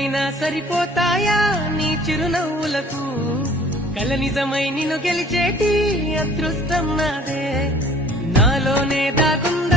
జన్మలైనా సరిపోతాయా నీ చిరునవ్వులకు కల నిజమై నిన్ను గెలిచేటి అదృష్టం నాదే నాలోనే దాగుంది